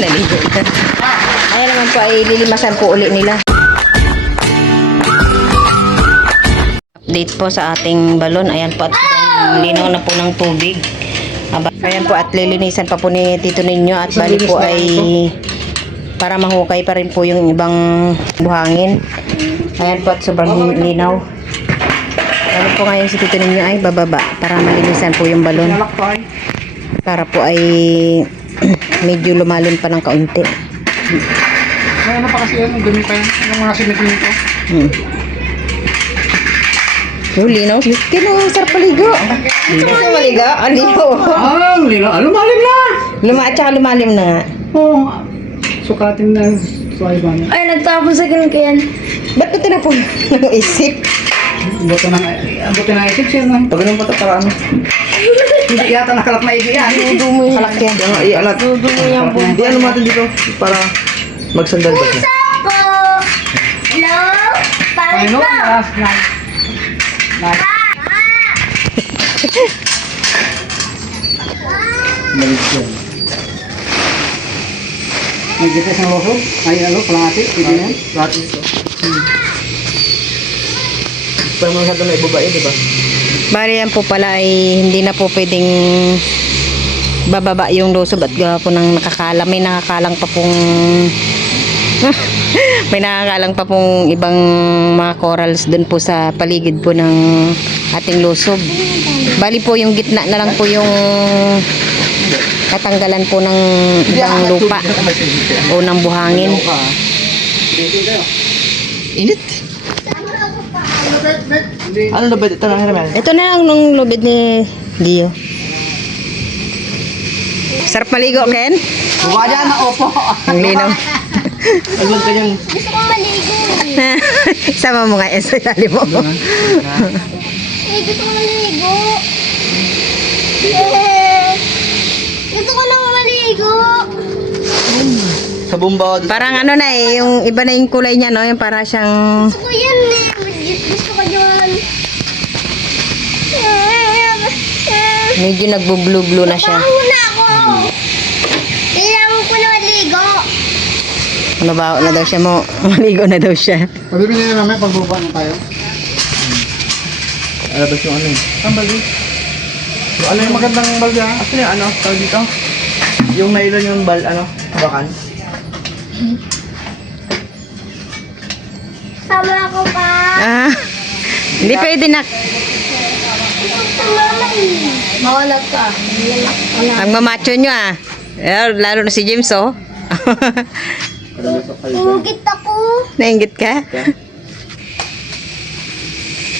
Naligo na. Ayan naman po ay lilimasan po uli nila. Update po sa ating balon. Ayan po at linaw na po ng tubig. Ayan po at lilinisan pa po ni Tito Ninyo at bali po ay para mahukay pa rin po yung ibang buhangin. Ayan po at sobrang linaw. Ano po ngayon si Tito Ninyo ay bababa para malinisan po yung balon. Para po ay medyo lumalim pa ng kaunti. Ano pa kasi yan, gamitan yung mga simito. Yung linaw. Sarap paligo. Sarap paligo? Aliho. Linaw. Lumalim na! At saka lumalim na nga. Oo. Sukatin na. Suwaiban. Ay, nagtapos sa ganun kaya. Ba't ito na po ng isip? Buto na isip siya na. Pag ganun pa ito para ano? Hindi yata nakalak na ibi yan. Dumo yung halak yan. Ialat. Dudumo yung buhay. Di ano natin dito para magsandal ba siya? Po! Hello? Ano? Balik siya. May gites ng loso? Ay ano? Palangati? Hindi yan? Lahat dito. Para masyado na ibabae, di ba? Bali yan po pala ay hindi na po pwedeng bababa yung lusob at gawa po ng nakakalang. May nakakalang pa pong may nakakalang pa pong ibang mga corals dun po sa paligid po ng ating lusob. Bali po yung gitna na lang po yung natanggalan po ng ibang lupa o ng buhangin. Init. Ano na ba ito na Hermel? Ito na lang nung lubid ni Gio. Sarap maligo, Ken? Buka dyan na opo. Ang linaw. Agad ka niyang Gusto kong maligo. Sama mo nga yan sa ilalim mo. Eh, gusto kong maligo. Yes! Gusto ko lang maligo. sa bumba. Parang ano na eh, yung iba na yung kulay niya, no? Yung para siyang... Gusto ko yan eh. Gusto ko yun. medyo nagbo-blue-blue na siya. Baho na ako. Kailangan ko na maligo. Mabaho na daw siya mo. Maligo na daw siya. Pabibili na namin pagbaba na tayo. Alabas yung ano eh. Ang baldi. Ano yung magandang baldi ha? Actually, ano, tawag dito? Yung nylon yung ano, bakan. Sama ako pa. Ah, hindi pwede na. Mawalag ka. Ang mamacho nyo ah. Eh, lalo na si James oh. Ingit ako. Nainggit ka?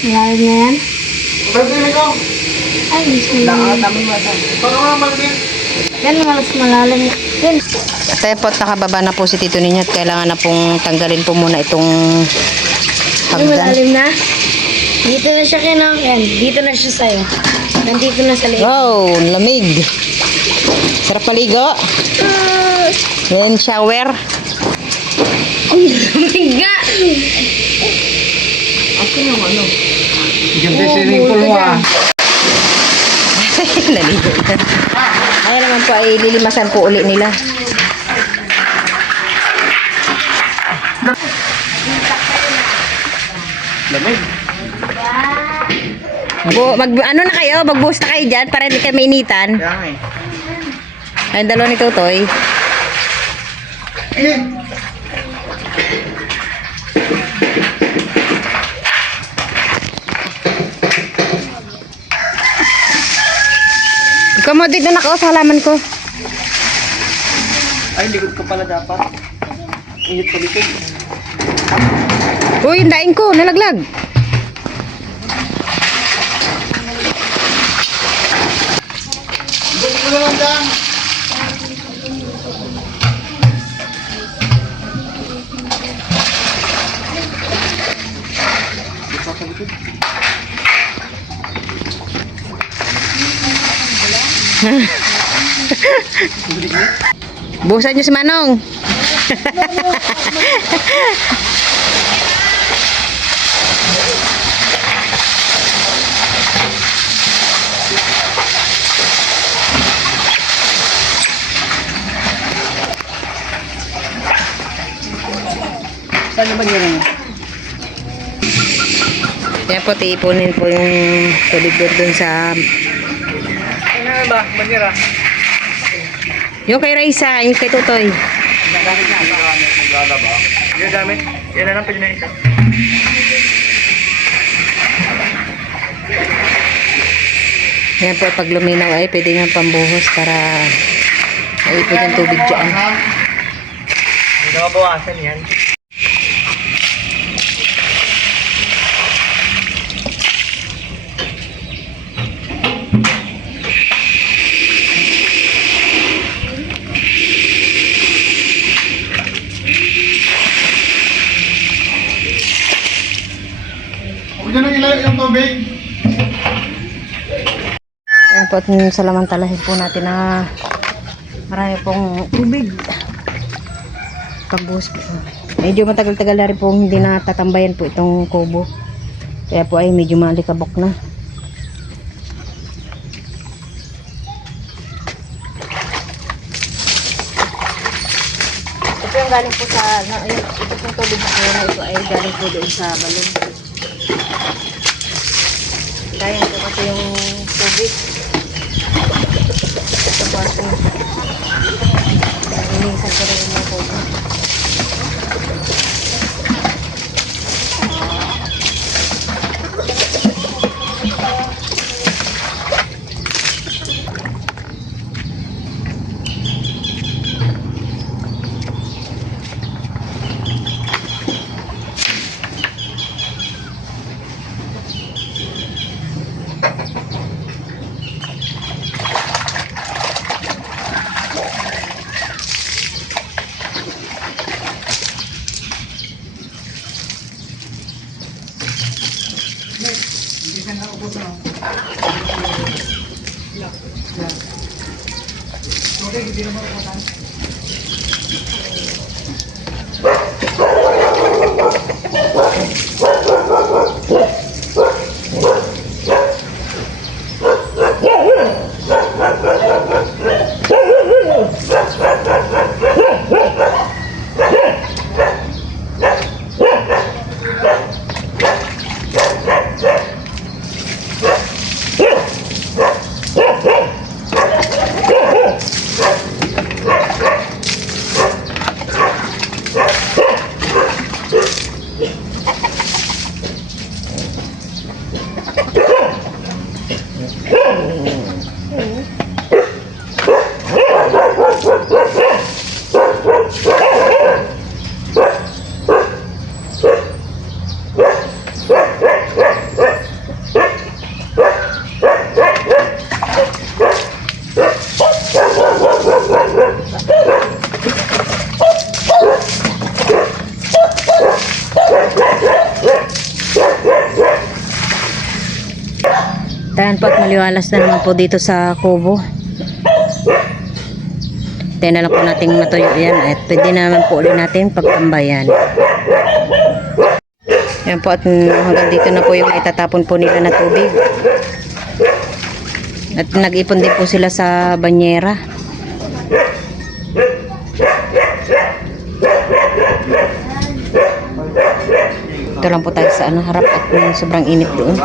Malalim na yan. Baldi ko. Ay, malalim. Paano nga baldi? Yan, malas malalim na. Yan. Tayo po at nakababa na po si Tito ninyo at kailangan na pong tanggalin po muna itong Ay, hagdan. malalim na. Dito na siya kinakin. Dito na siya sa'yo. Nandito na sa loob. Wow, lamig. Sarap paligo. Then shower. Ay, lamig nga. Actually, yung ano. Ganda si Ringpol mo ah. Naligo na. Ayan naman po ay lilimasan po uli nila. Lamig. Ano na kayo? Mag-boost na kayo dyan para hindi kayo mainitan. Kaya nga eh. Ay, dalawa ni Totoy. Ikaw mo dito na sa halaman ko. Ay, likod ko pala dapat. Init pa likod. Uy, yung daing ko, nalaglag. Busan niyo si Manong. banyera niya. Kaya po, tiipunin po yung tubig doon sa... Ano ba? Banyera? Yung kay Raisa, yung kay Tutoy. Gagamit. Yan na lang pwede na isa. Yan po, pag luminaw ay pwede nga pambuhos para maipon yung tubig dyan. Hindi na mabawasan yan. Huwag nyo nang ilayo yung tubig. Ayan po, at salamantalahin po natin na marami pong tubig. Pagbuhos po. Medyo matagal-tagal na rin po hindi natatambayan po itong kubo. Kaya po ay medyo malikabok na. Ito yung galing po sa, ito pong tubig na na ito ay galing po doon sa balon. Kaya po kasi yung tubig. Ito po kasi inisan ko rin yung tubig. Ayan po, at maliwalas na naman po dito sa kubo. Tayo na lang po natin matuyo yan at pwede naman po ulit natin pagtambayan. Ayan po, at hanggang dito na po yung itatapon po nila na tubig. At nag-ipon din po sila sa banyera. Ito lang po tayo sa harap at sobrang init doon.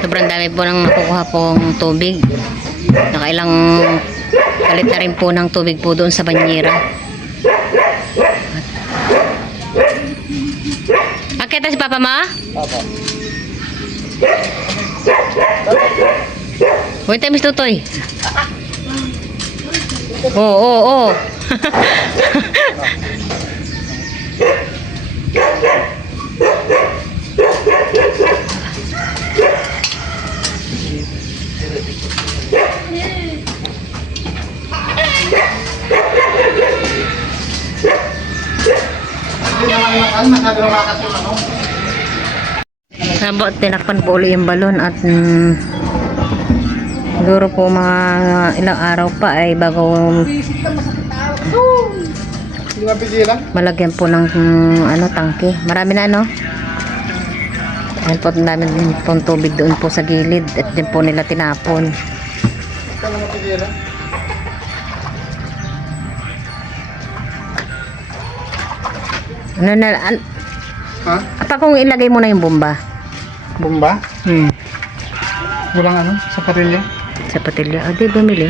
Sobrang dami po ng makukuha pong tubig. Nakailang palit na rin po ng tubig po doon sa banyera. Akita si Papa Ma? Papa. Wait time, Mr. Tutoy. Oo. Sabot, tinakpan po ulit yung balon at siguro po mga ilang araw pa ay bago malagyan po ng ano, tangke. Marami na ano. Ayan po, ang dami din pong tubig doon po sa gilid at din po nila tinapon. Ano na, Ha? pa kung ilagay mo na yung bomba. Bomba? Walang ano, sa parilyo. Sa patilya. O, di bumili.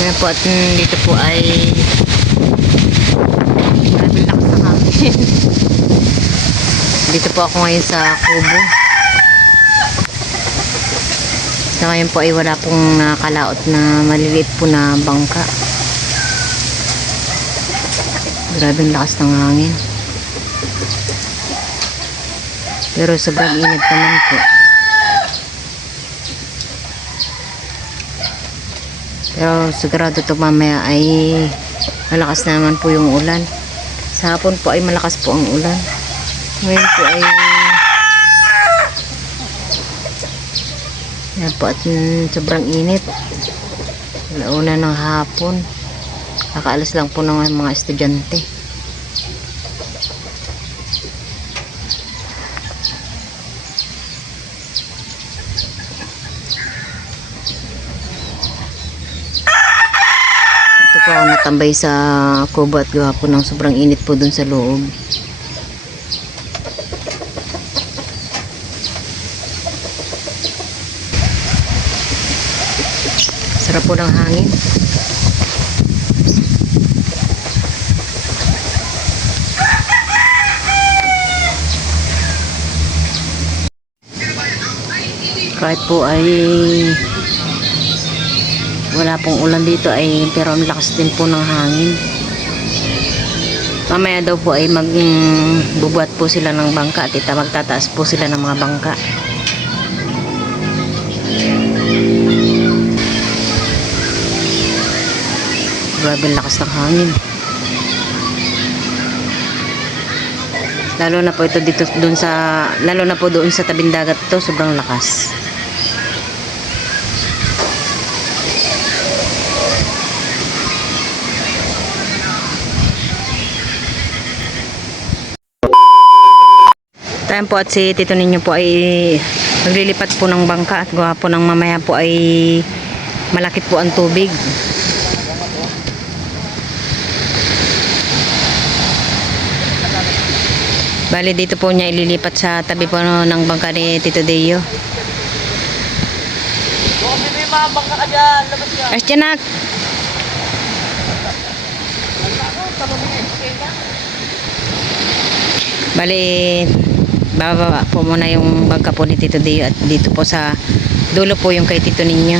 Ayan po, at dito po ay maraming lakas ng hangin. Dito po ako ngayon sa kubo. Sa ngayon po ay wala pong nakalaot na maliliit po na bangka. Grabe ang lakas ng hangin. Pero sobrang init naman po. Pero sigurado to mamaya ay malakas naman po yung ulan. Sa hapon po ay malakas po ang ulan. Ngayon po ay yan po at sobrang init. Una ng hapon. Kakaalas lang po ng mga estudyante. Ito po ako natambay sa kubo at gawa po ng sobrang init po dun sa loob. Sarap po ng hangin. Kahit po ay wala pong ulan dito ay pero ang lakas din po ng hangin. Mamaya daw po ay magbubuhat po sila ng bangka at magtataas po sila ng mga bangka. Grabe ang lakas ng hangin. Lalo na po ito dito doon sa lalo na po doon sa tabing dagat to, sobrang lakas. Tayo po at si tito ninyo po ay naglilipat po ng bangka at gawa po ng mamaya po ay malaki po ang tubig. Bali dito po niya ililipat sa tabi po ng bangka ni Tito Deo. Ay, tiyanak! Bali bababa po muna yung bangka po ni Tito Deo at dito po sa dulo po yung kay Tito ninyo.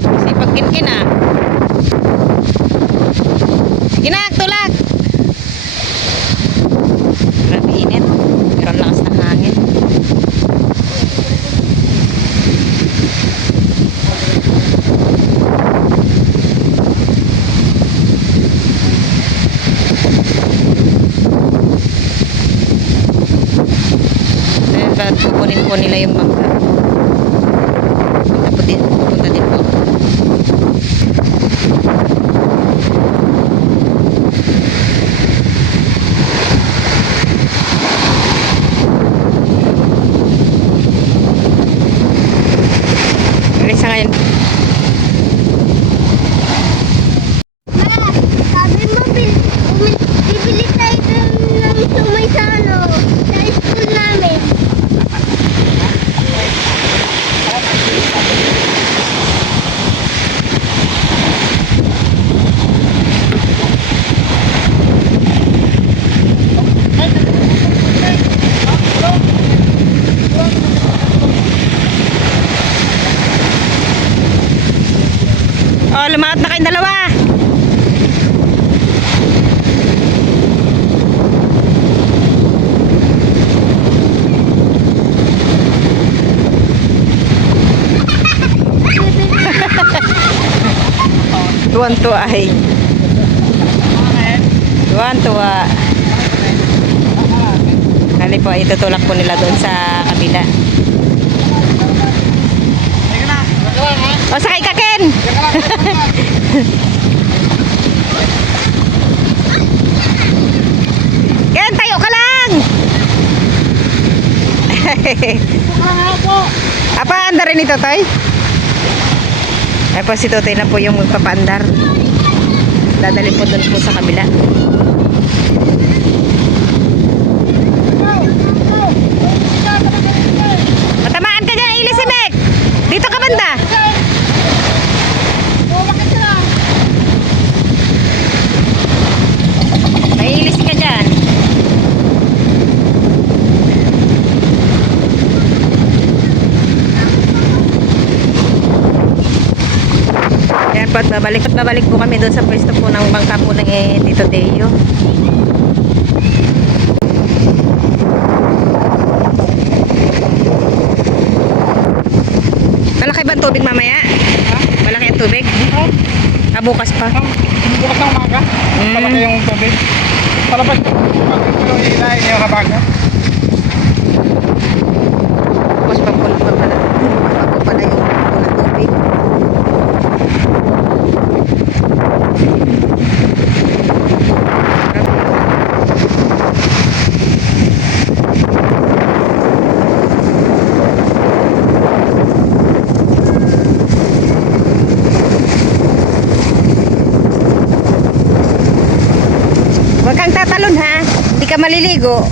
Kasi pagkinkin ah. Kinak, tulak! Grabe init. Pero ang lakas ng hangin. Kukunin po nila yung bangka. Punta din po. Sa ngayon. Sabi mo, bibili tayo ng sumay sa school namin. Oh, lumaot na kayong dalawa. Tuwan-tuwa ay. Tuwan-tuwa. Kali po, itutulak po nila doon sa kabila. O, sakay ka, Ken! Apa, andar rin ito, Toy? Ay po, si Totoy na po yung magpapaandar. Dadali po dun po sa kabila. Matamaan ka dyan, Elizabeth! Dito ka banda! Maiilis ka dyan. Yan po, at babalik po kami doon sa pwesto po ng bangka po ng Tito Teo. Malaki ba ang tubig mamaya? Malaki ang tubig? Bukas pa. Bukas ng umaga. Malaki yung tubig. Palabas yung ilahin yung habaga. Bukas pa pala pala. Ako pala yung tubig. Huwag kang tatalon ha. Hindi ka maliligo.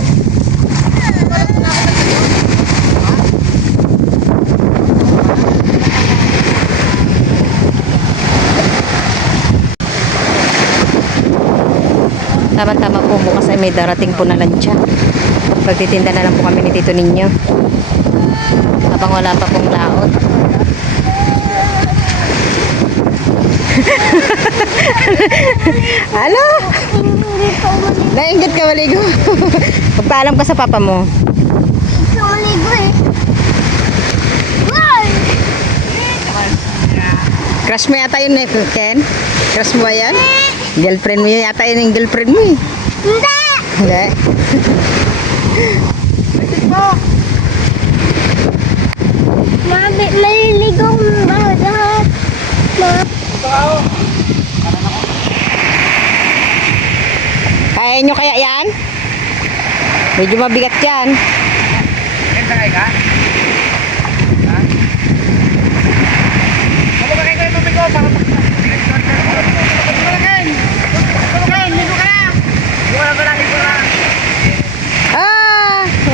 Tama-tama po, bukas ay may darating po na lansya. Pagtitinda na lang po kami ni Tito Ninyo. Habang wala pa pong laot. Ano? Nainggit ka maligo. Magpaalam ka sa papa mo. Crush mo yata yun eh, Ken? Crush mo ba yan? Girlfriend mo yun yata yun yung girlfriend mo eh. Hindi! Hindi? Mami, naliligaw mo ba lahat? Kaya nyo kaya yan? Medyo mabigat yan. Kaya ka? Ha? Mabukain ko yung tubig ko para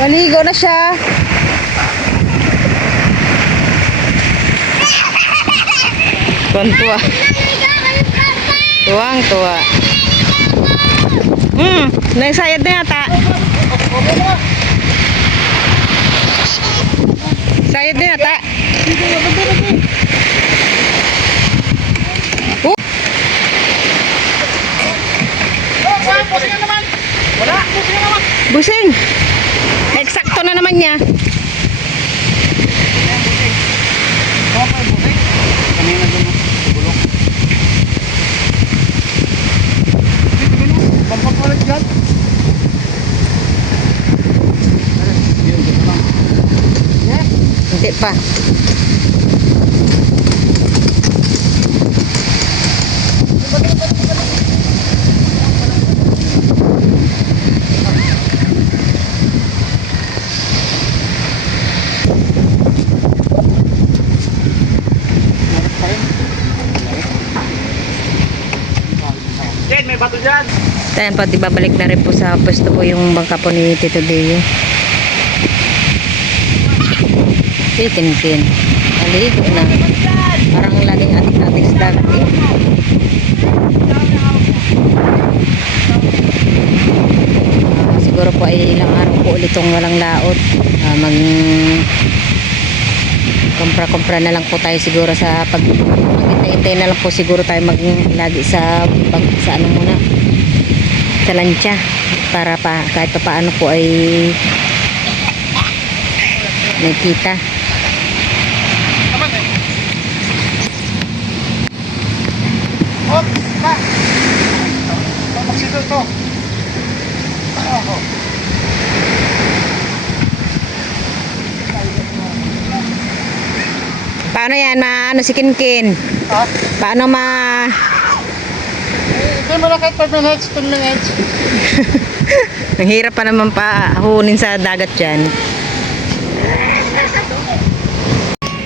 Maligo na siya. Tuwan-tuwa. Tuwang-tuwa. Naisayad na yata. Sayad na yata. Busing. Eksakto na naman niya. Pampapalit dyan. Hindi pa. Ken, may bato dyan. Ayan po, ibabalik na rin po sa pwesto po yung bangka po ni Tito Deo. Tin-tin. Maligo na. Parang laging atik-atik sa dagat eh. Siguro po ay ilang araw po ulit itong walang laot. Kumpra-kumpra na lang po tayo siguro sa mag-intay na lang po siguro tayo lagi sa ano muna, sa lansya, para pa kahit pa paano po ay nakita. Hop, pa. Magsito to. Oh. Paano yan? Ano si Kinkin? Ha? Paano Hindi mo lang kahit 5 minutes, 10 minutes. Ang hirap pa naman pa hunin sa dagat dyan.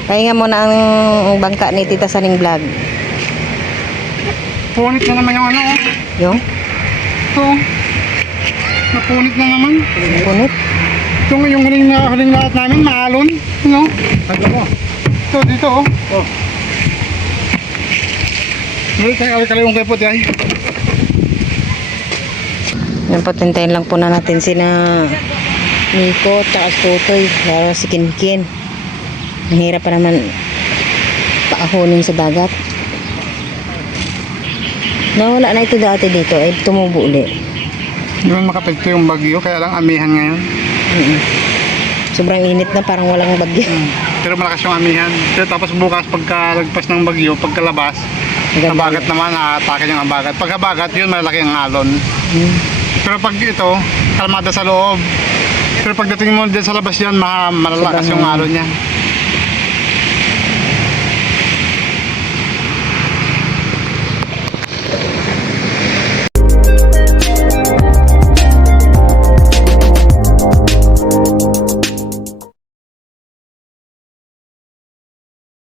Pahinga mo na ang bangka ni Tita Saning Vlog. Punit na naman yung ano. Yung? Ito. Napunit na naman. Punit? Yung huling lahat namin, maalon. No? Ito ko. Ito, dito oh. Oh. Kali yung kayo po ay. Yan po, tintayin lang po na natin sina Nico, taas Tutoy, lalo si Kinkin. Ang hirap pa naman paahonin sa dagat. Nawala na ito dati dito, ay tumubo ulit. Hindi man makapekto yung bagyo, kaya lang amihan ngayon. Sobrang init na, parang walang bagyo. Pero malakas yung amihan. Pero tapos bukas pagkalagpas ng bagyo, pagkalabas, habagat naman, aatake yung habagat. Pag habagat, yun malaki ang alon. Pero pag ito, kalmada sa loob. Pero pagdating mo dyan sa labas yan, malalakas yung alon niya.